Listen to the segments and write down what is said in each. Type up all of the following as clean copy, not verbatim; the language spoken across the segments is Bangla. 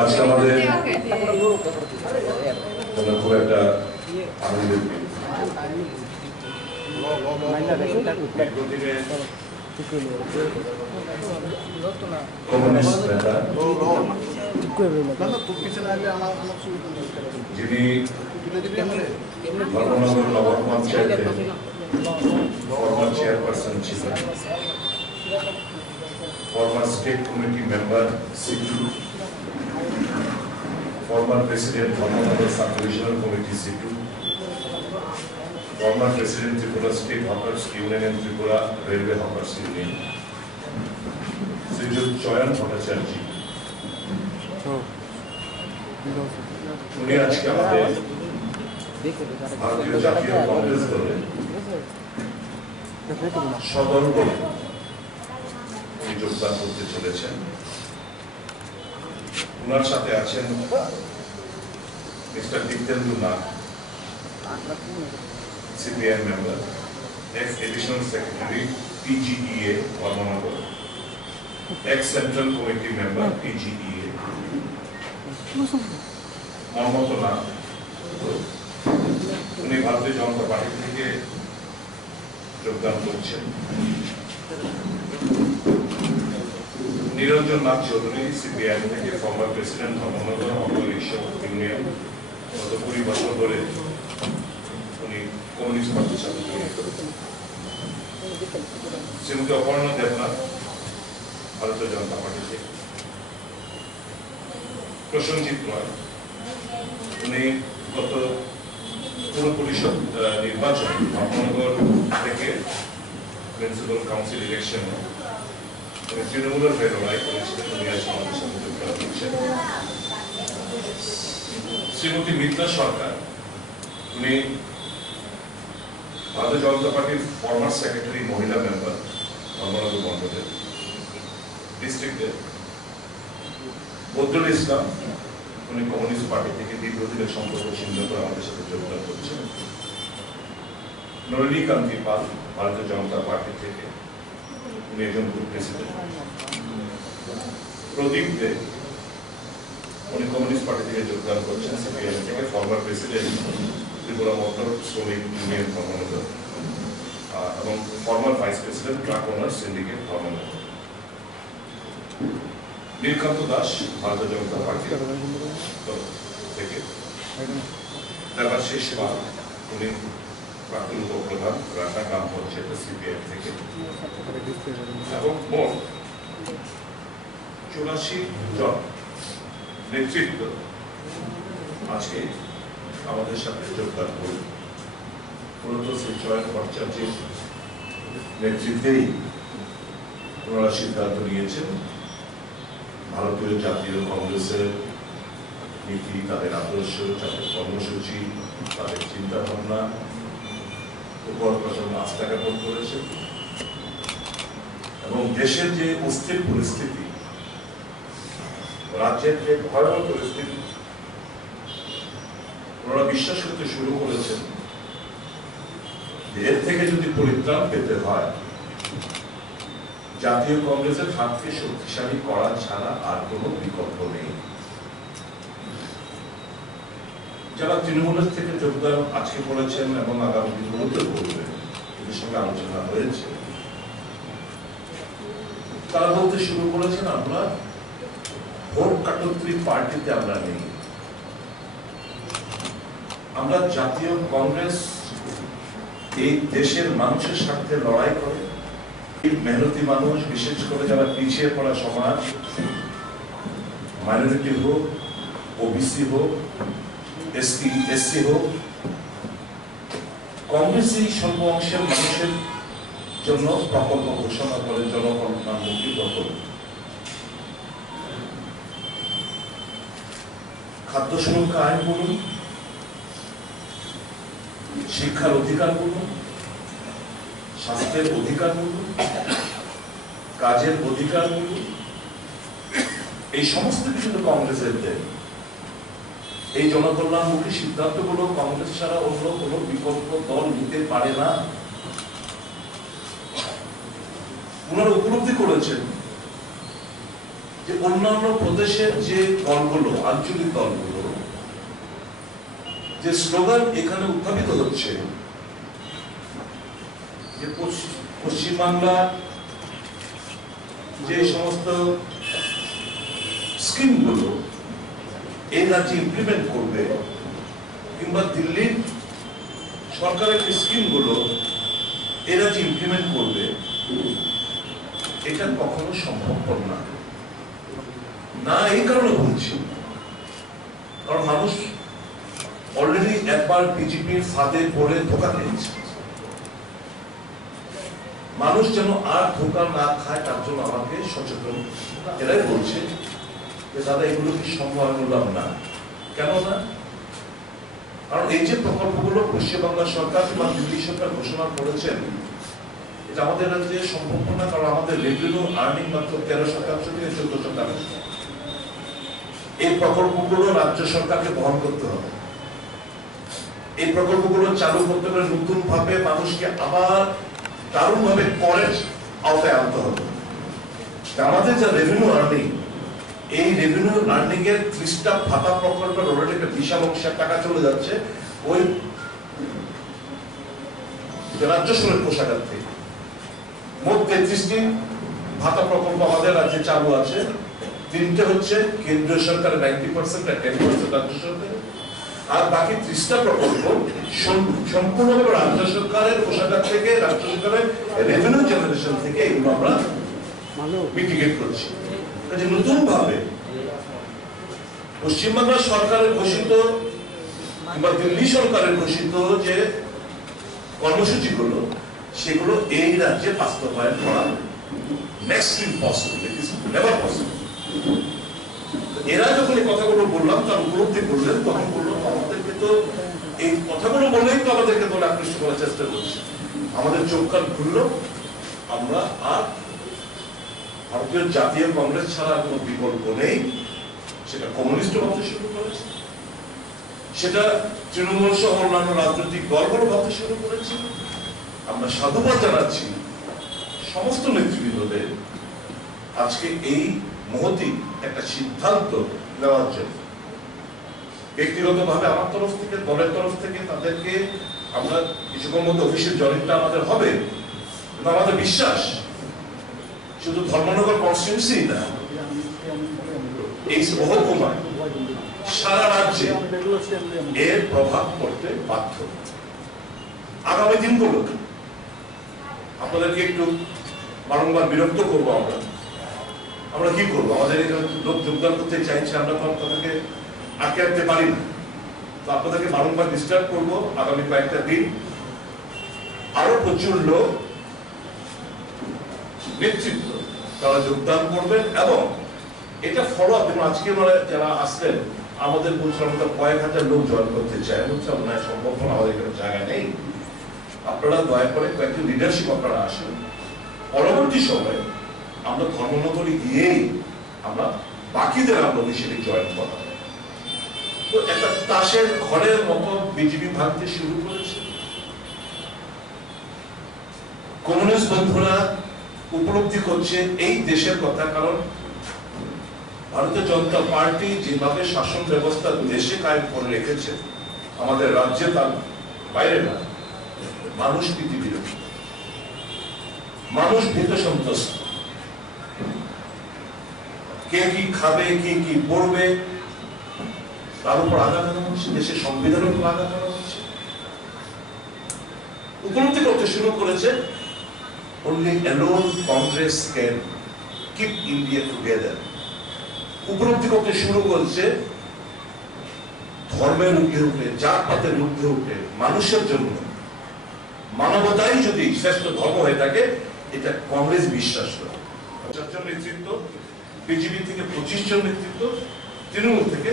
আজকে আমাদের খুব একটা আনন্দের কমিউনিস্ট নেতা যিনি ধর্মনগর নগর পঞ্চায়েতের ফর্মার চেয়ারপারসন ছিলেন, former state committee member C2, former president Dharmanagar Sub-Divisional Committee C2, former president Tripura State Hawkers Union and Tripura Railway Hawkers Union, Srijut Choyan Bhattacharya. উনি আজকে আমাদের ভারতীয় জাতীয় কংগ্রেস দলের সদর্ব যোগদান করতে চলেছেন। ওনার সাথে আছেন mister Diptendu Nath, CPM member, ex additional secretary PGEA Dharmanagar, ex central committee member PGEA, Manmath Nath, উনি ভারতীয় জনতা পার্টি থেকে যোগদান করছেন। নিরঞ্জন নাথ চৌধুরী সিপিআইএম থেকে former president Dharmanagar auto rickshaw union, গত 20 বছর ধরে উনি কমিউনিস্ট পার্টির সাথে জড়িত। শ্রীমতী অপর্ণা দেবনাথ ভারতীয় জনতা পার্টি থেকে। প্রসেনজিৎ রয়, উনি গত পুর পরিষদ নির্বাচন ধর্মনগর থেকে প্রিন্সিপাল কাউন্সিল ইলেকশন তৃণমূলের হয়ে লড়াই করেছিলেন, উনি আজ আমাদের সাথে যোগদান করছেন। শ্রীমতী মিত্রা সরকার, উনি ভারতীয় জনতা পার্টির ফর্মার সেক্রেটারি মহিলা মেম্বার ধর্মনগর মন্ডলের ডিস্ট্রিক্টের। বদরুল ইসলাম, উনি কমিউনিস্ট পার্টি থেকে দীর্ঘদিনের সম্পর্ক ছিন্ন করে আমাদের সাথে যোগদান করছেন। নলিনী কান্তি পাল ভারতীয় জনতা পার্টি থেকে, উনি একজন গ্রুপ প্রেসিডেন্ট। প্রদীপ দে, উনি কমিউনিস্ট পার্টি থেকে যোগদান করছেন, সিপিআইএম থেকে, ফর্মার প্রেসিডেন্ট ত্রিপুরা মোটর শ্রমিক ইউনিয়ন ধর্মনগর এবং ফর্মার ভাইস প্রেসিডেন্ট ট্রাক ওনার সিন্ডিকেট ধর্মনগর। নীলকান্ত দাস ভারতীয় জনতা পার্টি থেকে। দেবাশিস পাল, উনি প্রাক্তন উপপ্রধান রাজা গ্রাম পঞ্চায়েত সিপিআইএম থেকে। এবং মোট 84 জন নেতৃত্ব আজকে আমাদের সাথে যোগদান করবে। মূলত শ্রী চয়ন ভট্টাচার্যের নেতৃত্বেই ওনারা সিদ্ধান্ত নিয়েছেন ভারতীয় জাতীয় কংগ্রেসের নীতি, তাদের আদর্শ, তাদের কর্মসূচি, তাদের চিন্তা ভাবনা উপর প্রচন্ড আস্থা জ্ঞাপন করেছেন এবং দেশের যে অস্থির পরিস্থিতি, রাজ্যের যে ভয়াবহ পরিস্থিতি, ওনারা বিশ্বাস করতে শুরু করেছেন এর থেকে যদি পরিত্রাণ পেতে হয় জাতীয় কংগ্রেসের হাতকে শক্তিশালী করা ছাড়া আর কোনো বিকল্প নেই। যারা তৃণমূলের থেকে যোগদান আজকে করেছেন এবং আগামী দিনগুলোতে করবেন, এদের সঙ্গে আলোচনা হয়েছে, তারা বলতে শুরু করেছেন আমরা ভোট কাটত্রী পার্টিতে আমরা নেই, আমরা জাতীয় কংগ্রেস এই দেশের মানুষের স্বার্থে লড়াই করে, মেহনতি মানুষ, বিশেষ করে যারা পিছিয়ে পড়া সমাজ, মাইনরিটি হোক, ওবিসি হোক, এসটি এসসি হোক, কংগ্রেস এই স্বল্প অংশের মানুষের জন্য প্রকল্প ঘোষণা করে জনকল্যাণমুখী প্রকল্প। খাদ্য সুরক্ষা আইন বলুন, শিক্ষার অধিকার বলুন, স্বাস্থ্যের অধিকার বলুন, কাজের অধিকার বলুন, এই সমস্ত কিছু তো কংগ্রেসের দেন। এই জনকল্যাণমুখী সিদ্ধান্তগুলো কংগ্রেস ছাড়া অন্য কোনো বিকল্প দল নিতে পারে না। ওনারা উপলব্ধি করেছেন যে অন্যান্য প্রদেশের যে দলগুলো, আঞ্চলিক দলগুলো যে স্লোগান এখানে উত্থাপিত হচ্ছে যে পশ্চিমবাংলা যে সমস্ত স্কিমগুলো এই রাজ্যে ইমপ্লিমেন্ট করবে, কিংবা দিল্লির সরকারের স্কিমগুলো এই রাজ্যে ইমপ্লিমেন্ট করবে, এটা কখনো সম্ভবপর না। না এই কারণে বলছি, কারণ মানুষ অলরেডি একবার বিজেপির ফাঁদে পড়ে ধোঁকা খেয়েছে। মানুষ যেন আর ধোঁকা না খায় তার জন্য আমাকে সচেতন এরাই বলছে যে দাদা এগুলো কি সম্ভব বললাম না। কেন না? কারণ এই যে প্রকল্পগুলো পশ্চিমবাংলা সরকার বা দিল্লি সরকার ঘোষণা করেছেন, এটা আমাদের রাজ্যে সম্ভব না। কারণ আমাদের রেভিনিউ আর্নিং মাত্র 13% থেকে 14%। এই প্রকল্পগুলো রাজ্য সরকারকে বহন করতে হবে। এই প্রকল্পগুলো চালু করতে হলে নতুন ভাবে মানুষকে আবার দারুণ ভাবে করের আওতায় আনতে হবে। আমাদের যা রেভিনিউ আর্নিং, এই রেভিনিউ আর্নিং এর 30টা ভাতা প্রকল্পের অলরেডি একটা বিশাল অংশের টাকা চলে যাচ্ছে ওই রাজ্য সরকারের কোষাগার থেকে। মোট 33টি ভাতা প্রকল্প আমাদের রাজ্যে চালু আছে। 3টে হচ্ছে কেন্দ্রীয় সরকারের 90% আর 10% রাজ্য সরকারের, আর বাকি 30টা প্রকল্প সম্পূর্ণভাবে রাজ্য সরকারের কোষাগার থেকে, রাজ্য সরকারের রেভিনিউ জেনারেশন থেকে এগুলো আমরা মিটিগেট করছি। নতুন ভাবে পশ্চিমবাংলা সরকারের ঘোষিত কিংবা দিল্লি সরকারের ঘোষিত যে কর্মসূচিগুলো, সেগুলো এই রাজ্যে বাস্তবায়ন করা next impossible, it is never possible. এরা যখন এই কথাগুলো বললাম, তার উপলব্ধি করলেন, তখন বললো আমাদেরকে তো এই কথাগুলো বললেই তো আমাদেরকে দলে আকৃষ্ট করার চেষ্টা করছে। আমাদের চোখ কান খুললো, আমরা আর ভারতীয় জাতীয় কংগ্রেস ছাড়া কোনো বিকল্প নেই। সেটা কমিউনিস্ট ভাবতে শুরু করেছে, সেটা তৃণমূল সহ অন্যান্য রাজনৈতিক দলগুলো ভাবতে শুরু করেছে। আমরা সাধুবাদ জানাচ্ছি সমস্ত নেতৃবৃন্দদের আজকে এই মহতি একটা সিদ্ধান্ত নেওয়ার জন্য। ব্যক্তিগতভাবে আমার তরফ থেকে, দলের তরফ থেকে তাদেরকে আমরা কিছুক্ষণ মধ্যে অফিসের জয়েন্টটা আমাদের হবে, কিন্তু আমাদের বিশ্বাস শুধু ধর্মনগর কনস্টিটিউয়েন্সি না, এই মহকুমায় সারা রাজ্যে এর প্রভাব পড়তে বাধ্য। আগামী দিনগুলো আপনাদেরকে একটু বারংবার বিরক্ত করবো। আমরা কি করবো? আমাদের এখানে লোক যোগদান করতে চাইছে, আমরা তো তাদেরকে আটকে রাখতে পারি না। তো আপনাদেরকে বারংবার ডিস্টার্ব করবো। আগামী কয়েকটা দিন আরো প্রচুর লোক নেতৃত্ব তারা যোগদান করবেন, এবং এটা ফলো আপ। আজকে যারা আসলেন আমাদের বলছিলাম কয়েক হাজার লোক জয়েন করতে চায়, বলছিলাম না সম্ভব না, আমাদের এখানে জায়গা নেই। আপনারা দয়া করে কয়েকজন লিডারশিপ আপনারা আসেন। পরবর্তী সময়ে আমরা ধর্মনগরে গিয়েই আমরা বাকিদের আমরা সেটি জয়েন করা। তো একটা তাসের ঘরের মতো বিজেপি ভাঙতে শুরু করেছে। কমিউনিস্ট বন্ধুরা উপলব্ধি করছে এই দেশের কথা, কারণ ভারতীয় জনতা পার্টি যেভাবে শাসন ব্যবস্থা দেশে কায়েম করে রেখেছে, আমাদের রাজ্যে তার বাইরে না, মানুষ ভীতিবিরোধী, মানুষ ভীত সন্ত্রস্ত। কে কি খাবে, কে কি পড়বে, তার উপর আঘাত আনা হচ্ছে, দেশের সংবিধানের উপর আঘাত আনা হচ্ছে। উপলব্ধি করতে শুরু করেছে only alone Congress can keep India together। উপলব্ধি করতে শুরু করছে ধর্মের ঊর্ধ্বে উঠে, জাতপাতের ঊর্ধ্বে উঠে মানুষের জন্য মানবতাই যদি শ্রেষ্ঠ ধর্ম হয়ে থাকে, এটা কংগ্রেস বিশ্বাস করে। 50 জন নেতৃত্ব, বিজেপি থেকে 25 জন নেতৃত্ব, তৃণমূল থেকে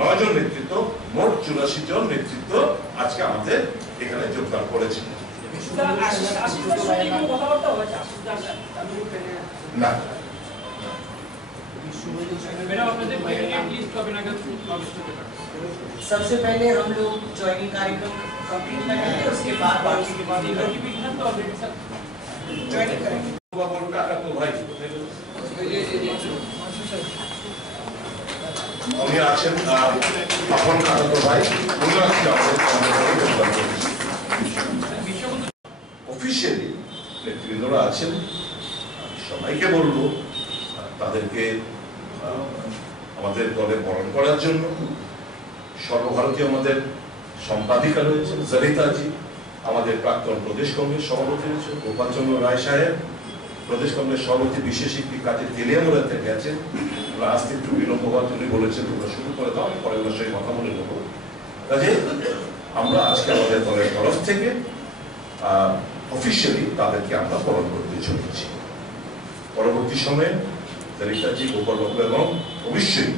9 জন নেতৃত্ব, মোট 84 জন নেতৃত্ব আজকে আমাদের এখানে যোগদান করেছে। না, सबसे पहले हम लोग ज्वाइनिंग कार्यक्रम कंप्लीट करेंगे, उसके बाद बाकी के बाद ज्वाइनिंग करेंगे। উনি আছেন আপন খালাতো ভাই, উনি আজকে আমাদের অফিসিয়ালি নেতৃবৃন্দরা আছেন। সবাইকে বলবো তাদেরকে আমাদের দলে বরণ করার জন্য। সর্বভারতীয় আমাদের সম্পাদিকা রয়েছেন জরিতাজি, আমাদের প্রাক্তন প্রদেশ কংগ্রেস সভাপতি রয়েছেন গোপাল চন্দ্র রায় সাহেব, প্রদেশ কংগ্রেস সভাপতি বিশেষ একটি কাজে তেলিয়ামুড়াতে গেছেন। আমরা আসতে একটু বিলম্ব হওয়ার জন্য বলেছেন তোমরা শুরু করে দাও, আমি পরে ওনার সঙ্গে কথা বলে নেবো। কাজে আমরা আজকে আমাদের দলের তরফ থেকে অফিসিয়ালি তাদেরকে আমরা বরণ করতে চলেছি। পরবর্তী সময়ে জরিতাজি, গোপাল বাবু এবং অবশ্যই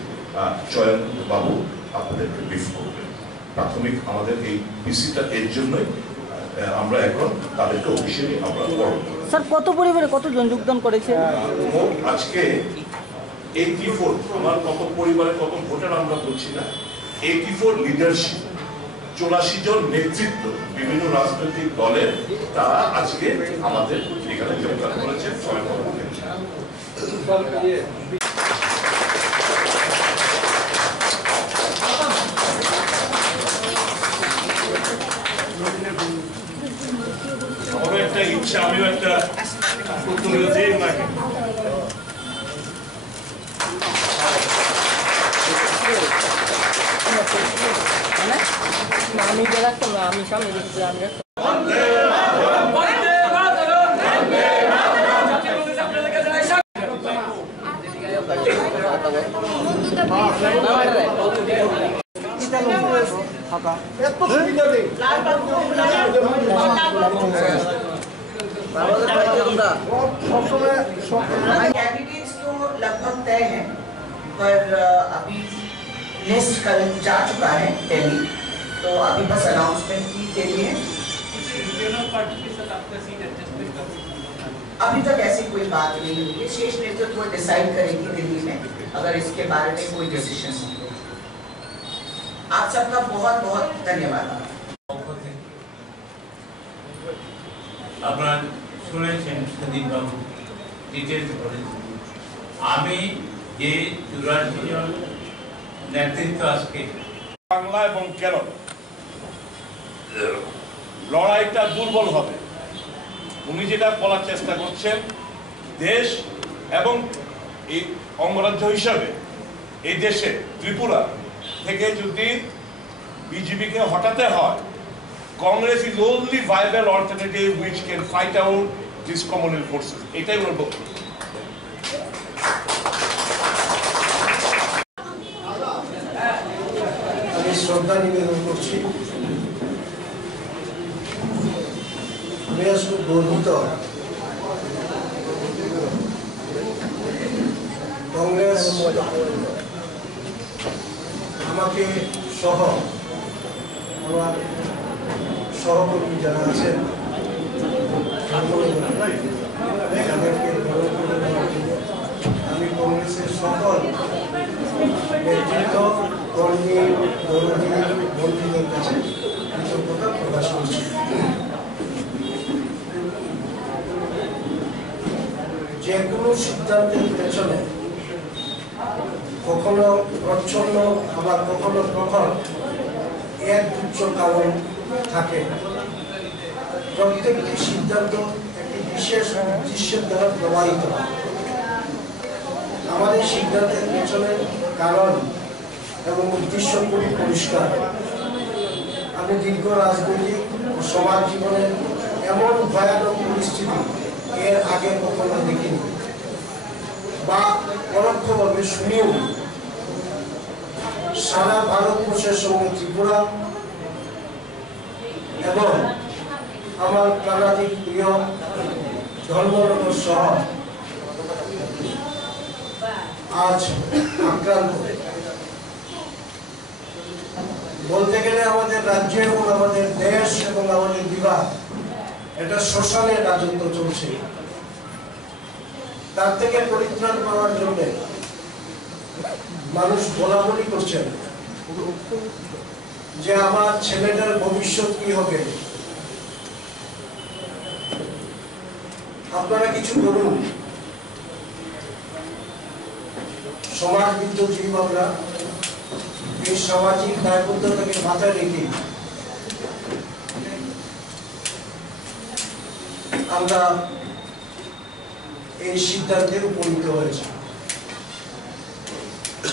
চয়ন বাবু আপনাদেরকে ব্রিফ করবেন। প্রাথমিক আমাদের এই পিসিটা এর জন্যই আমরা এখন তাদেরকে অফিসিয়ালি আমরা বরণ করব। স্যার, কত পরিবারে কতজন যোগদান করেছে? আজকে 84, আমার কত পরিবারে কত ভোটার আমরা বলছি না, 84 লিডারশিপ, 84 জন নেতৃত্ব বিভিন্ন রাজনৈতিক দলের, তারা আজকে আমাদের এখানে যোগদান করেছে। আমারও একটা ইচ্ছা, আমিও একটা আমি রাখতাম না, আমি সামনে দেখছি, আমি রাখতাম। कैंडिडेट्स तो लगभग तय है, पर अभी लिस्ट कल जा चुका है दिल्ली, तो अभी बस अनाउंसमेंट की के लिए अभी तक ऐसी कोई बात नहीं हुई है। शीर्ष नेतृत्व डिसाइड करेगी दिल्ली में अगर इसके बारे में कोई डिसीजन हो। आप सबका बहुत बहुत धन्यवाद। আপনারা শুনেছেন সুদীপ বাবু ডিটেলস বলেছেন। আমি যে 84 জন নেতৃত্ব আজকে বাংলা এবং কেরল লড়াইটা দুর্বল হবে। উনি যেটা বলার চেষ্টা করছেন, দেশ এবং এই অঙ্গরাজ্য হিসাবে এই দেশে ত্রিপুরা থেকে যদি বিজেপিকে হটাতে হয়, Congress is only viable alternative which can fight out these communal forces. এটাই ওনার বক্তব্য। আমি শ্রদ্ধা নিবেদন করছি। আমি আসলে গর্বিত কংগ্রেস আমাকে সহ আমার সহকর্মী যারা আছেন আমি কংগ্রেসের সকল নেতৃত্ব, কর্মী, কর্মী, মন্ত্রীদের কাছে কৃতজ্ঞতা প্রকাশ করছি। যে কোনো সিদ্ধান্তের পেছনে কখনো প্রচ্ছন্ন আবার কখনো প্রখর এক উচ্চ কারণ থাকে। প্রত্যেকটি সিদ্ধান্ত একটি বিশেষ উদ্দেশ্যের দ্বারা প্রবাহিত হয়। আমাদের সিদ্ধান্তের পেছনে কারণ এবং উদ্দেশ্য খুবই পরিষ্কার। আমি দীর্ঘ রাজনৈতিক ও সমাজ জীবনের এমন ভয়ানক পরিস্থিতি এর আগে কখনো দেখিনি বা পরোক্ষভাবে শুনিও। সারা ভারতবর্ষের সঙ্গে ত্রিপুরা এবং আমার প্রাণাধিক প্রিয় ধর্মনগর শহর আজ আক্রান্ত। বলতে গেলে আমাদের রাজ্য এবং আমাদের দেশ এবং আমাদের বিভাগ এটা শ্মশানের রাজত্ব চলছে। তার থেকে পরিত্রাণ পাওয়ার জন্য মানুষ বলাবলি করছেন যে আমার ছেলেটার ভবিষ্যৎ কি হবে। আপনারা কিছু করুন। সমাজ বিদ্যুৎ জীব আমরা এই সামাজিক দায়বদ্ধতাকে মাথায় রেখে আমরা এই সিদ্ধান্তে উপনীত হয়েছি।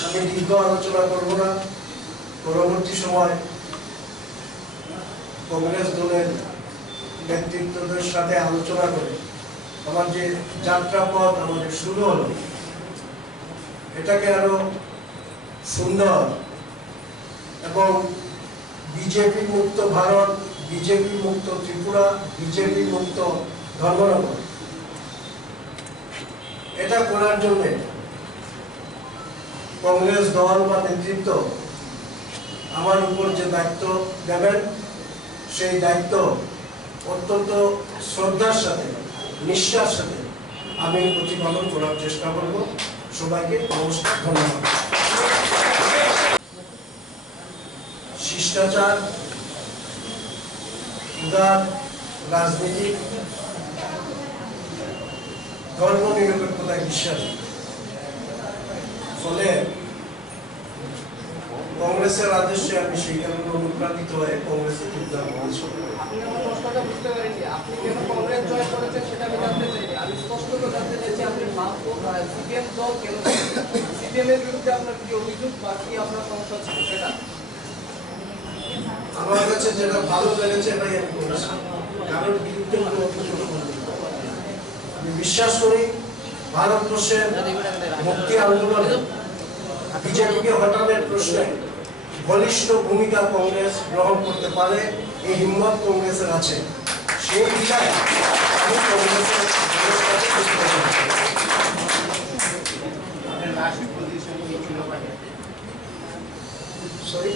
আমি দীর্ঘ আলোচনা করব না, পরবর্তী সময় কংগ্রেস দলের নেতৃত্বদের সাথে আলোচনা করে আমার যে যাত্রাপথ আমাদের শুরু হলো, এটাকে আরো সুন্দর এবং বিজেপি মুক্ত ভারত, বিজেপি মুক্ত ত্রিপুরা, বিজেপি মুক্ত ধর্মনগর, এটা করার জন্য কংগ্রেস দল বা নেতৃত্ব আমার উপর যে দায়িত্ব দেবেন, সেই দায়িত্ব অত্যন্ত শ্রদ্ধার সাথে, নিষ্ঠার সাথে আমি প্রতিপালন করার চেষ্টা করব। সবাইকে নমস্কার, ধন্যবাদ। শিষ্টাচার, উদার রাজনীতি, ধর্ম নিরপেক্ষতায় বিশ্বাস, ফলে কংগ্রেসের আদেশে আমি সেই কারণে অনুপ্রাণিত হয়ে কংগ্রেসে যোগদান করেছি। আপনি আমার প্রশ্নটা বুঝতে পেরেছি, আপনি কেন কংগ্রেস জয় করেছেন সেটা আমি জানতে চাই। আমি স্পষ্ট করে জানতে চাইছি আপনি সিপিএম দল কেন, সিপিএম এর বিরুদ্ধে আপনার কি অভিযোগ বা কি আপনার সমস্যা ছিল সেটা? আমার কাছে যেটা ভালো লেগেছে এটাই আমি করেছি, কারোর বিরুদ্ধে কোনো অভিযোগ নেই। আমি বিশ্বাস করি ভারতবর্ষের মুক্তি আন্দোলনে বিজেপিকে হটানোর প্রশ্নে বলিষ্ঠ ভূমিকা কংগ্রেস গ্রহণ করতে পারে, এই হিম্মত কংগ্রেসের আছে। সেই বিষয়ে আমি কংগ্রেসের sorry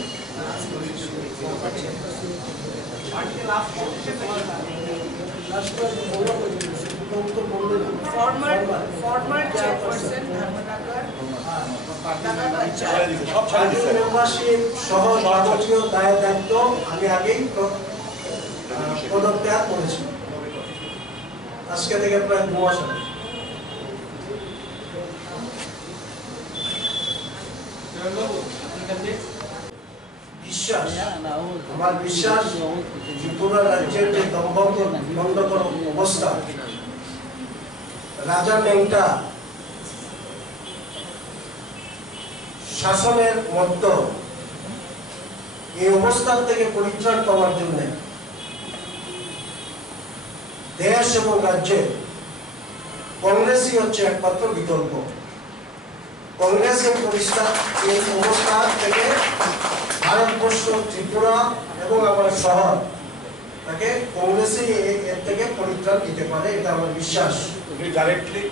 former chairperson Dharmanagar membership সহ যাবতীয় দায় দায়িত্ব আমি আগেই পদত্যাগ করেছি, আজকে থেকে প্রায় 2 মাস আগে। বিশ্বাস, আমার বিশ্বাস ত্রিপুরা রাজ্যের যে দমবন্ধকর অবস্থা, রাজা নেংটা শাসনের মধ্যে, এই অবস্থান থেকে পরিত্রাণ পাওয়ার জন্য দেশ এবং রাজ্যে কংগ্রেসই হচ্ছে একমাত্র বিকল্প। কংগ্রেসের এই অবস্থা থেকে ভারতবর্ষ, ত্রিপুরা এবং আমার শহর তাকে কংগ্রেসই এর থেকে পরিত্রাণ দিতে পারে, এটা আমার বিশ্বাস। ডাইরেক্টলি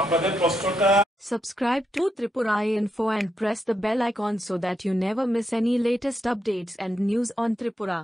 আপনাদের প্রশ্নটা Subscribe to Tripura Info and press the bell icon so that you never miss any latest updates and news on Tripura.